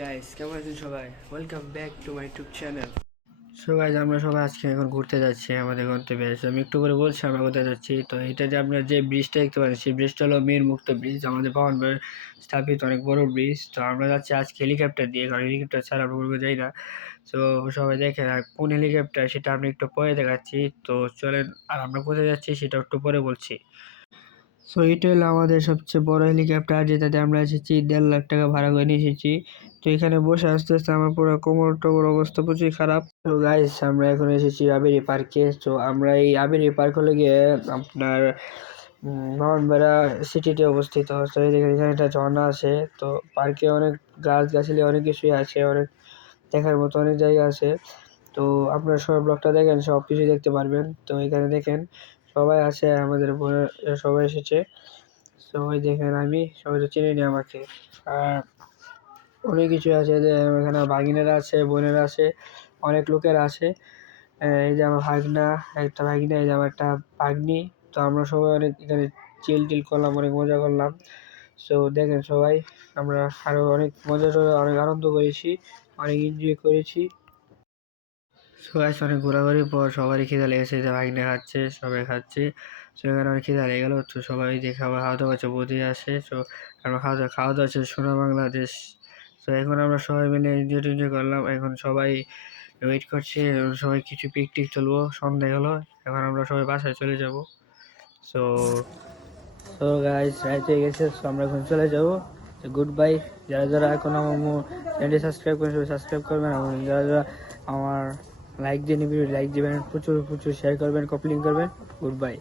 Guys, কেমন আছেন সবাই? Welcome back to my YouTube channel. So guys, আমরা সবাই আজকে এখন ঘুরতে যাচ্ছি আমাদের গন্তব্যে। আমি একটু করে বলছি আমরা কোথায় যাচ্ছি। তো এটা যে আপনার যে ব্রিজটা দেখতে পাচ্ছেন, সেই ব্রিজটা হলো মীর মুক্ত ব্রিজ, আমাদের পাওয়ানবাড়ির স্থাপিত অনেক বড় ব্রিজ। তো আমরা যাচ্ছি আজকে হেলিকপ্টার দিয়ে, কারণ হেলিকপ্টার ছাড়া আমরা কোনো যাই না। তো সবাই দেখেন, আর কোন হেলিকপ্টার সেটা আমি একটু পরে দেখাচ্ছি। তো চলেন, আর আমরা কোথায় যাচ্ছি সেটা একটু পরে বলছি। সো এটা হলো আমাদের সবচেয়ে বড় হেলিকপ্টার, যেটাতে আমরা এসেছি 1.5 লাখ টাকা ভাড়া করে নিয়ে এসেছি। তো এখানে বসে আস্তে আস্তে আমার পুরো কোমর টোমর অবস্থা প্রচুর খারাপ। তো গাইস, আমরা এখন এসেছি আবেরি পার্কে। তো আমরা এই আবেরি পার্ক হলে গিয়ে আপনার ব্রাহ্মণবাড়িয়া সিটিতে অবস্থিত। তো এখানে একটা ঝর্ণা আছে। তো পার্কে অনেক গাছ গাছালি অনেক কিছুই আছে, অনেক দেখার মতো অনেক জায়গা আছে। তো আপনারা সবাই ব্লগটা দেখেন, সব কিছুই দেখতে পারবেন। তো এখানে দেখেন সবাই আছে, আমাদের সবাই এসেছে। সবাই দেখেন, আমি সবাই তো চেনেনি আমাকে। আর অনেক কিছু আছে, যে এখানে ভাগিনেরা আছে, বোনেরা আছে, অনেক লোকের আছে। এই যে আমার ভাগনা, একটা ভাগিনা, এই যে আমার একটা ভাগ্নি। তো আমরা সবাই অনেক এখানে চিল টিল করলাম, অনেক মজা করলাম। সো দেখেন সবাই, আমরা আরও অনেক মজা অনেক আনন্দ করেছি, অনেক এনজয় করেছি। সো গাইস, অনেক ঘোরাঘুরির পর সবারই খিদে লেগেছে, যে ভাগনা খাচ্ছে, সবাই খাচ্ছে। সো এখানে অনেক খিদে লেগে গেলো। তো সবাই দেখে আবার খাওয়া দাওয়া করছে, বৌদি আসে। সো আমরা খাওয়া দাওয়া হচ্ছে সোনা বাংলাদেশ। তো এখন আমরা সবাই মিলে এনজয় করলাম। এখন সবাই ওয়েট করছে, সবাই কিছু পিকটিক তুলবো। সন্ধ্যা হলো, এখন আমরা সবাই বাসায় চলে যাব। সো সো গাইস, রাত হয়ে গেছে। সো আমরা এখন চলে যাব। তো গুড বাই। যারা যারা এখন আমার চ্যানেলটি সাবস্ক্রাইব করেন, সবাই সাবস্ক্রাইব করবেন। এবং যারা যারা আমার লাইক দিয়ে ভিডিও লাইক দিবেন, প্রচুর প্রচুর শেয়ার করবেন, কপি লিঙ্ক করবেন। Good bye.